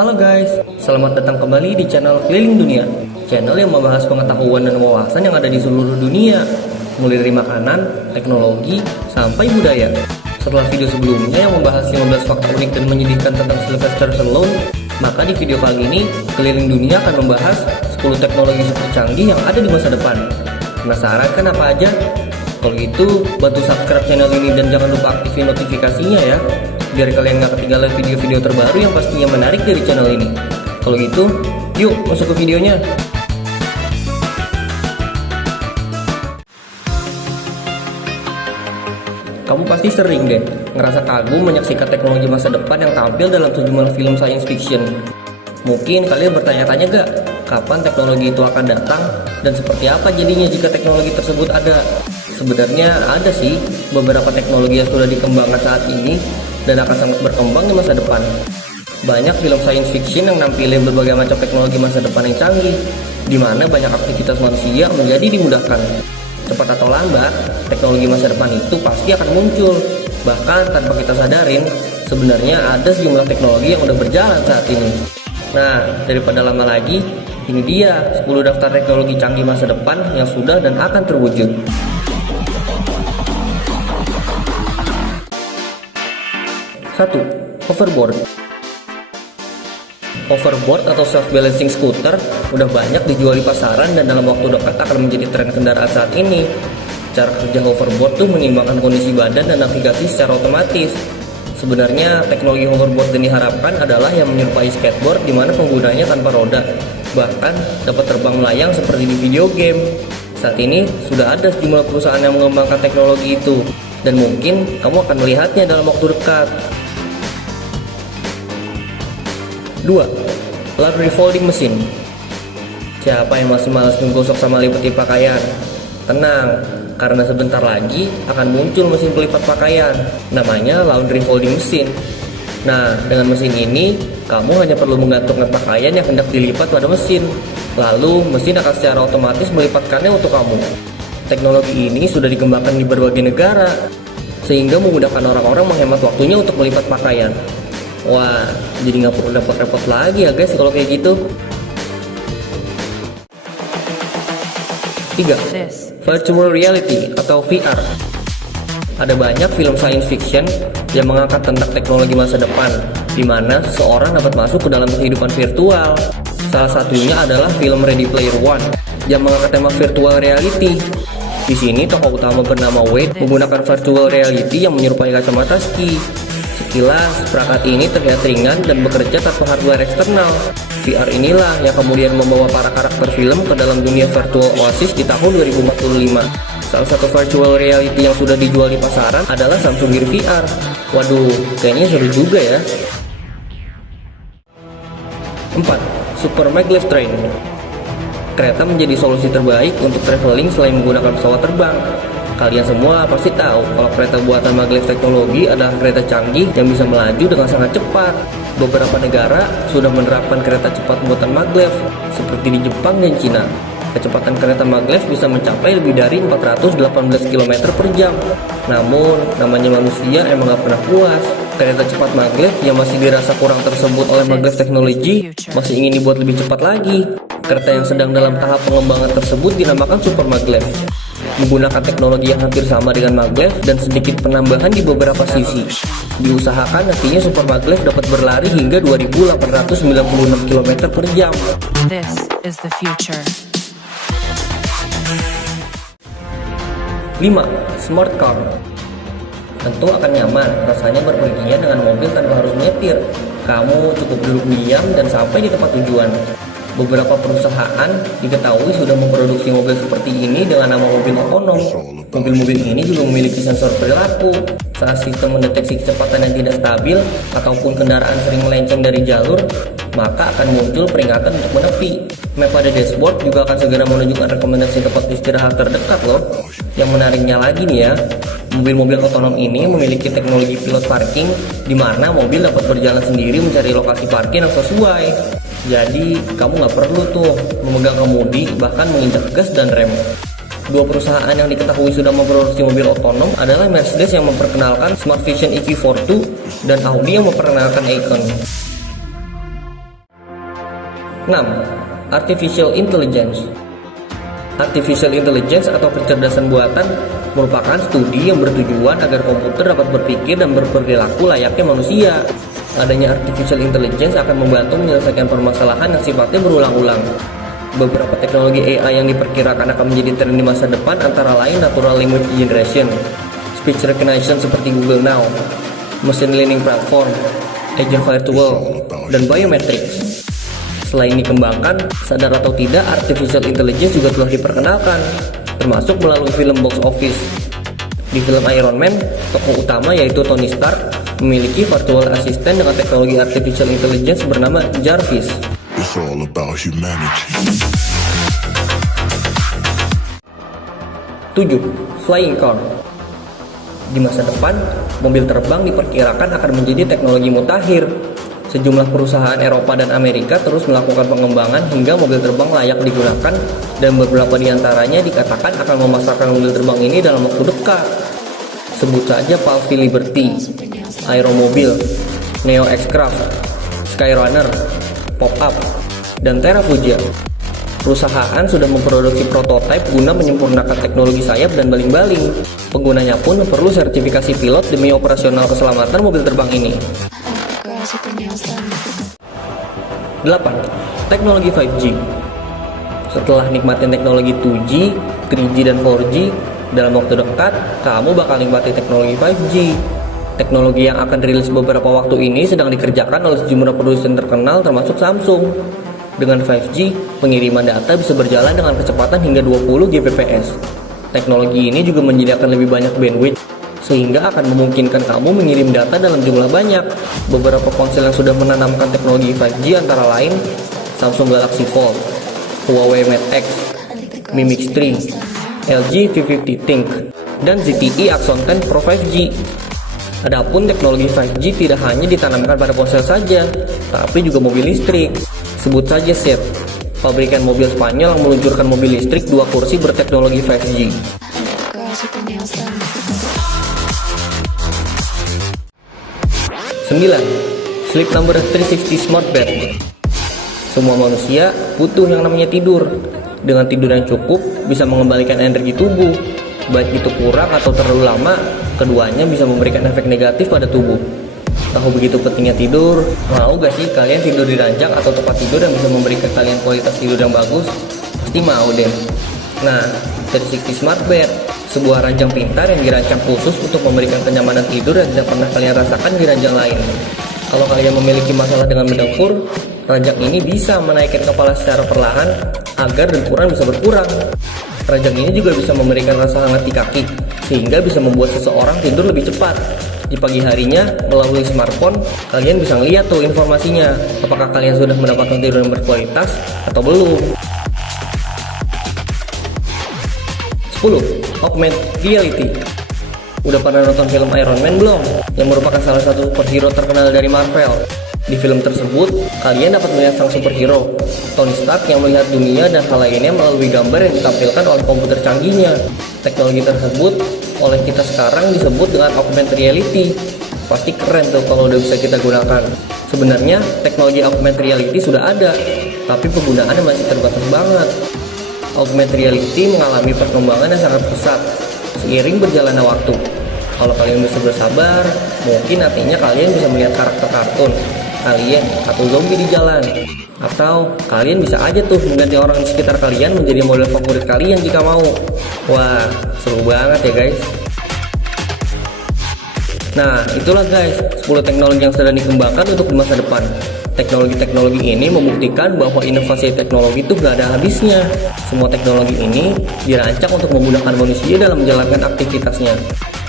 Halo guys, selamat datang kembali di channel Keliling Dunia. Channel yang membahas pengetahuan dan wawasan yang ada di seluruh dunia, mulai dari makanan, teknologi, sampai budaya. Setelah video sebelumnya yang membahas 15 fakta unik dan menyedihkan tentang Sylvester Stallone, maka di video kali ini Keliling Dunia akan membahas 10 teknologi super canggih yang ada di masa depan. Penasaran kan apa aja? Kalau gitu, bantu subscribe channel ini dan jangan lupa aktifin notifikasinya ya, biar kalian gak ketinggalan video-video terbaru yang pastinya menarik dari channel ini. Kalau gitu, yuk masuk ke videonya. Kamu pasti sering deh ngerasa kagum menyaksikan teknologi masa depan yang tampil dalam sejumlah film science fiction. Mungkin kalian bertanya-tanya gak, kapan teknologi itu akan datang dan seperti apa jadinya jika teknologi tersebut ada? Sebenarnya ada sih beberapa teknologi yang sudah dikembangkan saat ini dan akan sangat berkembang di masa depan. Banyak film science fiction yang nampilin berbagai macam teknologi masa depan yang canggih, di mana banyak aktivitas manusia menjadi dimudahkan. Cepat atau lambat, teknologi masa depan itu pasti akan muncul. Bahkan tanpa kita sadarin, sebenarnya ada sejumlah teknologi yang udah berjalan saat ini. Nah, daripada lama lagi, ini dia 10 daftar teknologi canggih masa depan yang sudah dan akan terwujud. 1. Hoverboard. Hoverboard atau self-balancing scooter udah banyak dijual di pasaran dan dalam waktu dekat akan menjadi tren kendaraan saat ini. Cara kerja hoverboard tuh menyimbangkan kondisi badan dan navigasi secara otomatis. Sebenarnya teknologi hoverboard yang diharapkan adalah yang menyerupai skateboard di mana penggunanya tanpa roda, bahkan dapat terbang melayang seperti di video game. Saat ini sudah ada sejumlah perusahaan yang mengembangkan teknologi itu dan mungkin kamu akan melihatnya dalam waktu dekat. 2. Laundry folding machine. Siapa yang masih malas menggosok sama lipetin pakaian? Tenang, karena sebentar lagi akan muncul mesin pelipat pakaian, namanya laundry folding machine. Nah, dengan mesin ini, kamu hanya perlu menggantungkan pakaian yang hendak dilipat pada mesin. Lalu, mesin akan secara otomatis melipatkannya untuk kamu. Teknologi ini sudah dikembangkan di berbagai negara, sehingga memudahkan orang-orang menghemat waktunya untuk melipat pakaian. Wah, jadi nggak perlu repot-repot lagi ya guys kalau kayak gitu. 3. Virtual reality atau VR. Ada banyak film science fiction yang mengangkat tentang teknologi masa depan, di mana seseorang dapat masuk ke dalam kehidupan virtual. Salah satunya adalah film Ready Player One yang mengangkat tema virtual reality. Di sini tokoh utama bernama Wade menggunakan virtual reality yang menyerupai kacamata ski. Sekilas, perangkat ini terlihat ringan dan bekerja tanpa hardware eksternal. VR inilah yang kemudian membawa para karakter film ke dalam dunia virtual Oasis di tahun 2045. Salah satu virtual reality yang sudah dijual di pasaran adalah Samsung Gear VR. Waduh, kayaknya seru juga ya. 4. Super Maglev Train. Kereta menjadi solusi terbaik untuk traveling selain menggunakan pesawat terbang. Kalian semua pasti tahu kalau kereta buatan maglev teknologi adalah kereta canggih yang bisa melaju dengan sangat cepat. Beberapa negara sudah menerapkan kereta cepat buatan maglev, seperti di Jepang dan Cina. Kecepatan kereta maglev bisa mencapai lebih dari 418 km per jam. Namun, namanya manusia emang gak pernah puas. Kereta cepat maglev yang masih dirasa kurang tersebut oleh maglev teknologi masih ingin dibuat lebih cepat lagi. Kereta yang sedang dalam tahap pengembangan tersebut dinamakan super maglev, menggunakan teknologi yang hampir sama dengan maglev dan sedikit penambahan di beberapa sisi. Diusahakan nantinya super maglev dapat berlari hingga 2.896 km per jam. This is the future. 5. Smart car. Tentu akan nyaman rasanya berpergian dengan mobil tanpa harus nyetir. Kamu cukup duduk diam dan sampai di tempat tujuan. Beberapa perusahaan diketahui sudah memproduksi mobil seperti ini dengan nama mobil otonom. Mobil-mobil ini juga memiliki sensor perilaku. Saat sistem mendeteksi kecepatan yang tidak stabil ataupun kendaraan sering melenceng dari jalur, maka akan muncul peringatan untuk menepi. Map pada dashboard juga akan segera menunjukkan rekomendasi tempat istirahat terdekat loh. Yang menariknya lagi nih ya, mobil-mobil otonom ini memiliki teknologi pilot parking, di mana mobil dapat berjalan sendiri mencari lokasi parkir yang sesuai. Jadi kamu nggak perlu tuh memegang kemudi, bahkan menginjak gas dan rem. Dua perusahaan yang diketahui sudah memproduksi mobil otonom adalah Mercedes yang memperkenalkan Smart Vision EV42 dan Audi yang memperkenalkan Icon. 6. Artificial Intelligence. Artificial Intelligence atau kecerdasan buatan merupakan studi yang bertujuan agar komputer dapat berpikir dan berperilaku layaknya manusia. Adanya Artificial Intelligence akan membantu menyelesaikan permasalahan yang sifatnya berulang-ulang. Beberapa teknologi AI yang diperkirakan akan menjadi tren di masa depan antara lain Natural Language Generation, Speech Recognition seperti Google Now, Machine Learning Platform, Agent Virtual, dan Biometrics. Selain dikembangkan, sadar atau tidak, Artificial Intelligence juga telah diperkenalkan, termasuk melalui film box office. Di film Iron Man, tokoh utama yaitu Tony Stark memiliki virtual assistant dengan teknologi Artificial Intelligence bernama Jarvis. It's all about humanity. 7. Flying car. Di masa depan, mobil terbang diperkirakan akan menjadi teknologi mutakhir. Sejumlah perusahaan Eropa dan Amerika terus melakukan pengembangan hingga mobil terbang layak digunakan, dan beberapa di antaranya dikatakan akan memasarkan mobil terbang ini dalam waktu dekat. Sebut saja Palfy Liberty, Aeromobile, Neo X-Craft, Skyrunner, Pop-Up, dan Terrafugia. Perusahaan sudah memproduksi prototipe guna menyempurnakan teknologi sayap dan baling-baling. Penggunanya pun perlu sertifikasi pilot demi operasional keselamatan mobil terbang ini. 8. Teknologi 5G. Setelah nikmatin teknologi 2G, 3G, dan 4G, dalam waktu dekat, kamu bakal nikmati teknologi 5G. Teknologi yang akan rilis beberapa waktu ini sedang dikerjakan oleh sejumlah produsen terkenal termasuk Samsung. Dengan 5G, pengiriman data bisa berjalan dengan kecepatan hingga 20 Gbps. Teknologi ini juga menyediakan lebih banyak bandwidth, sehingga akan memungkinkan kamu mengirim data dalam jumlah banyak. Beberapa ponsel yang sudah menanamkan teknologi 5G antara lain Samsung Galaxy Fold, Huawei Mate X, Mi Mix 3, LG V50 Think, dan ZTE Axon 10 Pro 5G. Adapun teknologi 5G tidak hanya ditanamkan pada ponsel saja, tapi juga mobil listrik. Sebut saja Seat, pabrikan mobil Spanyol yang meluncurkan mobil listrik 2 kursi berteknologi 5G. 9. Sleep Number 360 Smart Bed. Semua manusia butuh yang namanya tidur. Dengan tidur yang cukup, bisa mengembalikan energi tubuh. Baik itu kurang atau terlalu lama, keduanya bisa memberikan efek negatif pada tubuh. Tahu begitu pentingnya tidur? Mau gak sih kalian tidur di ranjang atau tempat tidur yang bisa memberikan kalian kualitas tidur yang bagus? Pasti mau deh. Nah, 360 Smart Bed, sebuah ranjang pintar yang dirancang khusus untuk memberikan kenyamanan tidur yang tidak pernah kalian rasakan di ranjang lain. Kalau kalian memiliki masalah dengan mendengkur, ranjang ini bisa menaikkan kepala secara perlahan agar dengkuran bisa berkurang. Ranjang ini juga bisa memberikan rasa hangat di kaki, sehingga bisa membuat seseorang tidur lebih cepat. Di pagi harinya, melalui smartphone, kalian bisa ngeliat tuh informasinya, apakah kalian sudah mendapatkan tidur yang berkualitas atau belum. 10. Augmented Reality. Udah pernah nonton film Iron Man belum? Yang merupakan salah satu superhero terkenal dari Marvel. Di film tersebut, kalian dapat melihat sang superhero, Tony Stark, yang melihat dunia dan hal lainnya melalui gambar yang ditampilkan oleh komputer canggihnya. Teknologi tersebut oleh kita sekarang disebut dengan augmented reality. Pasti keren tuh kalau udah bisa kita gunakan. Sebenarnya teknologi augmented reality sudah ada, tapi penggunaannya masih terbatas banget. Augmented reality mengalami perkembangan yang sangat pesat seiring berjalannya waktu. Kalau kalian bisa bersabar, mungkin nantinya kalian bisa melihat karakter kartun kalian atau zombie di jalan. Atau kalian bisa aja tuh mengganti orang di sekitar kalian menjadi model favorit kalian jika mau. Wah, seru banget ya guys. Nah, itulah guys 10 teknologi yang sedang dikembangkan untuk masa depan. Teknologi-teknologi ini membuktikan bahwa inovasi teknologi itu gak ada habisnya. Semua teknologi ini dirancang untuk memudahkan manusia dalam menjalankan aktivitasnya.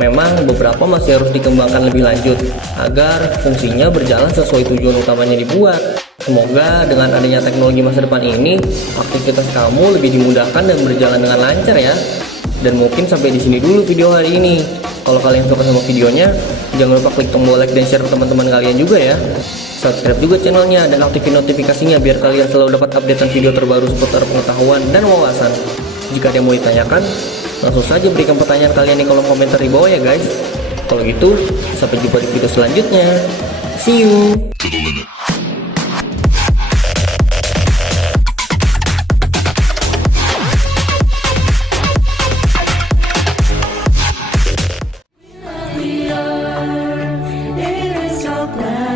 Memang beberapa masih harus dikembangkan lebih lanjut agar fungsinya berjalan sesuai tujuan utamanya dibuat. Semoga dengan adanya teknologi masa depan ini, aktivitas kamu lebih dimudahkan dan berjalan dengan lancar ya. Dan mungkin sampai di sini dulu video hari ini. Kalau kalian suka sama videonya, jangan lupa klik tombol like dan share ke teman-teman kalian juga ya. Subscribe juga channelnya dan aktifin notifikasinya biar kalian selalu dapat updatean video terbaru seputar pengetahuan dan wawasan. Jika ada yang mau ditanyakan, langsung saja berikan pertanyaan kalian di kolom komentar di bawah ya guys. Kalau gitu, sampai jumpa di video selanjutnya. See you. glad